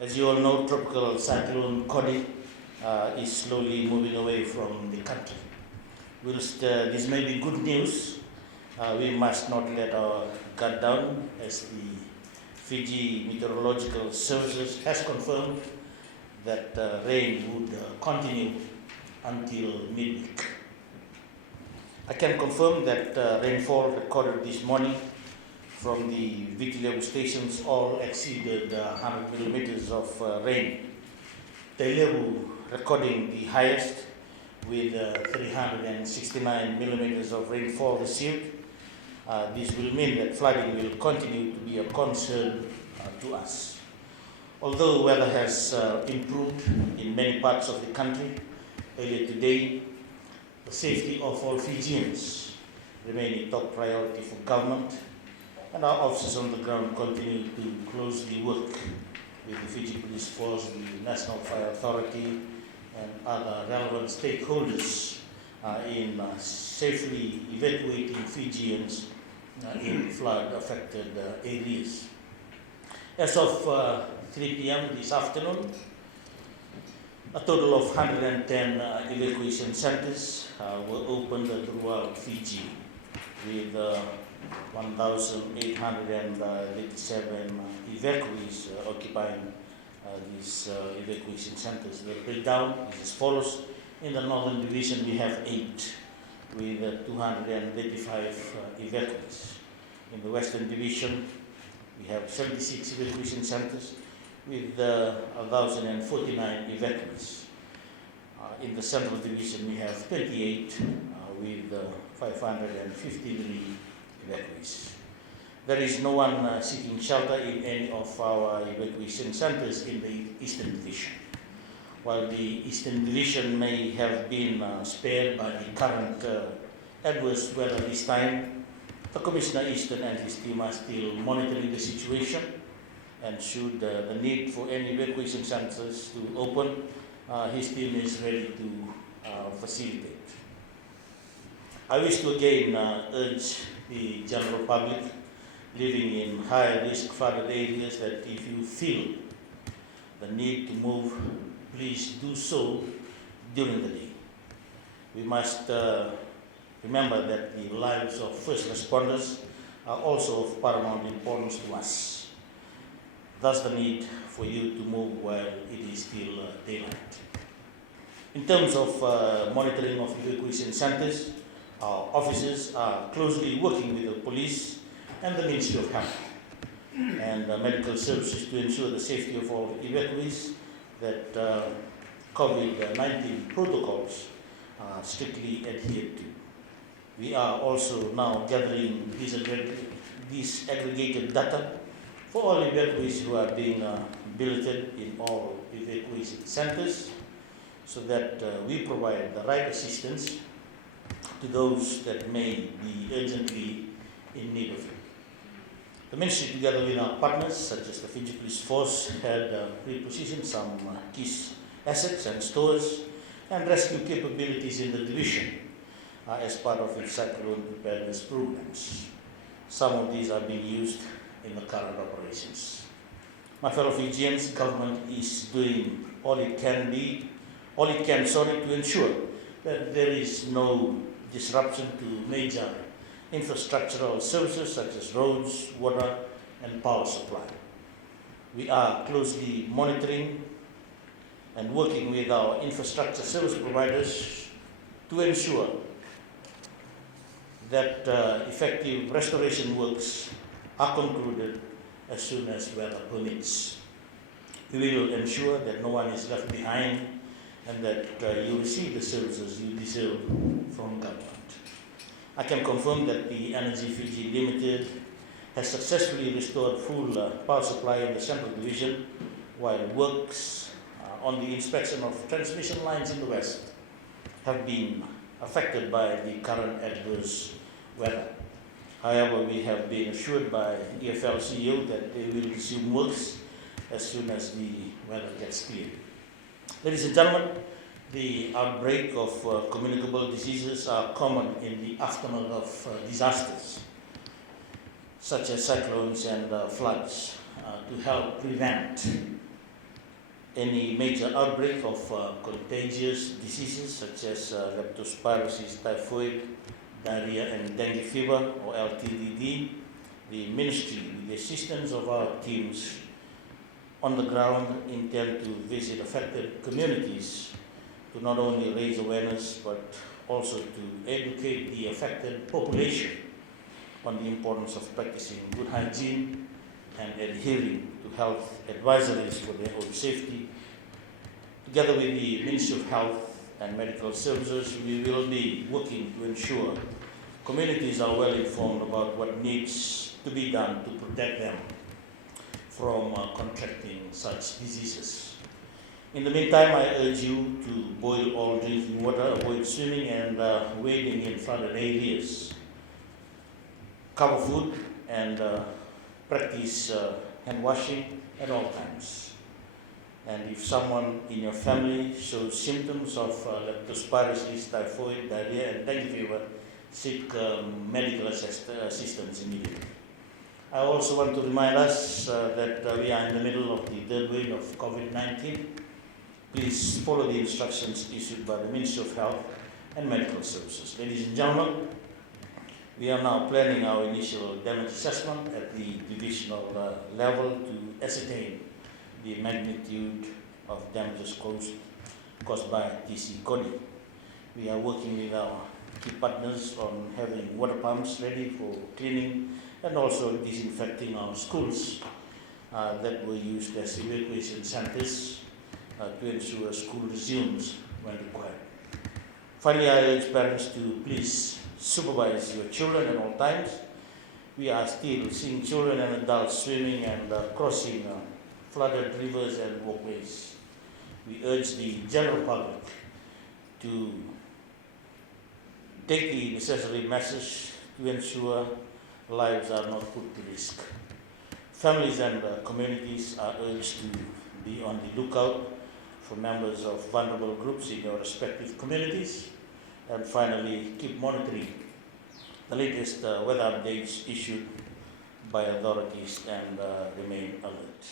As you all know, tropical cyclone Kodi is slowly moving away from the country. Whilst this may be good news, we must not let our guard down, as the Fiji Meteorological Services has confirmed that rain would continue until midweek. I can confirm that rainfall recorded this morning from the Fijivillage stations all exceeded 100 millimeters of rain. Tailebu recording the highest with 369 millimeters of rainfall received. This will mean that flooding will continue to be a concern to us. Although weather has improved in many parts of the country, earlier today, the safety of all Fijians remain a top priority for government, and our officers on the ground continue to closely work with the Fiji Police Force, the National Fire Authority, and other relevant stakeholders in safely evacuating Fijians in flood-affected areas. As of 3 p.m. this afternoon, a total of 110 evacuation centers were opened throughout Fiji, with 1,887 evacuees occupying these evacuation centers. The breakdown is as follows. In the Northern Division, we have 8 with 235 evacuees. In the Western Division, we have 76 evacuation centers with 1,049 evacuees. In the Central Division, we have 28 with 553 evacuees. There is no one seeking shelter in any of our evacuation centers in the Eastern Division. While the Eastern Division may have been spared by the current adverse weather this time, the Commissioner Eastern and his team are still monitoring the situation, and should the need for any evacuation centers to open, his team is ready to facilitate. I wish to again urge the general public living in high-risk flooded areas that if you feel the need to move, please do so during the day. We must remember that the lives of first responders are also of paramount importance to us. Thus the need for you to move while it is still daylight. In terms of monitoring of evacuation centers, our officers are closely working with the police and the Ministry of Health and medical services to ensure the safety of all evacuees, that COVID-19 protocols are strictly adhered to. We are also now gathering disaggregated data for all evacuees who are being billeted in all evacuation centers, so that we provide the right assistance to those that may be urgently in need of it. The Ministry, together with our partners such as the Fiji Police Force, had repositioned some key assets and stores and rescue capabilities in the division as part of its cyclone preparedness programs. Some of these are being used in the current operations. My fellow Fijians, government is doing all it can to ensure that there is no disruption to major infrastructural services such as roads, water, and power supply. We are closely monitoring and working with our infrastructure service providers to ensure that effective restoration works are concluded as soon as weather permits. We will ensure that no one is left behind and that you receive the services you deserve from government. I can confirm that the Energy Fiji Limited has successfully restored full power supply in the Central Division, while works on the inspection of transmission lines in the West have been affected by the current adverse weather. However, we have been assured by EFL CEO that they will resume works as soon as the weather gets clear. Ladies and gentlemen, the outbreak of communicable diseases are common in the aftermath of disasters, such as cyclones and floods. To help prevent any major outbreak of contagious diseases such as leptospirosis, typhoid, diarrhea and dengue fever or LTDD, the ministry, with the assistance of our teams on the ground, intend to visit affected communities to not only raise awareness but also to educate the affected population on the importance of practicing good hygiene and adhering to health advisories for their own safety. Together with the Ministry of Health and Medical Services, we will be working to ensure communities are well informed about what needs to be done to protect them from contracting such diseases. In the meantime, I urge you to boil all drinking water, avoid swimming and wading in flooded areas, cover food and practice hand washing at all times. And if someone in your family shows symptoms of leptospirosis, typhoid, diarrhea and dengue fever, seek medical assistance immediately. I also want to remind us that we are in the middle of the third wave of COVID-19. Please follow the instructions issued by the Ministry of Health and Medical Services. Ladies and gentlemen, we are now planning our initial damage assessment at the divisional level to ascertain the magnitude of damages caused by TC Kodi. We are working with our key partners on having water pumps ready for cleaning and also disinfecting our schools that were used as evacuation centers to ensure school resumes when required. Finally, I urge parents to please supervise your children at all times. We are still seeing children and adults swimming and crossing flooded rivers and walkways. We urge the general public to take the necessary measures to ensure lives are not put to risk. Families and communities are urged to be on the lookout for members of vulnerable groups in your respective communities. And finally, keep monitoring the latest weather updates issued by authorities and remain alert.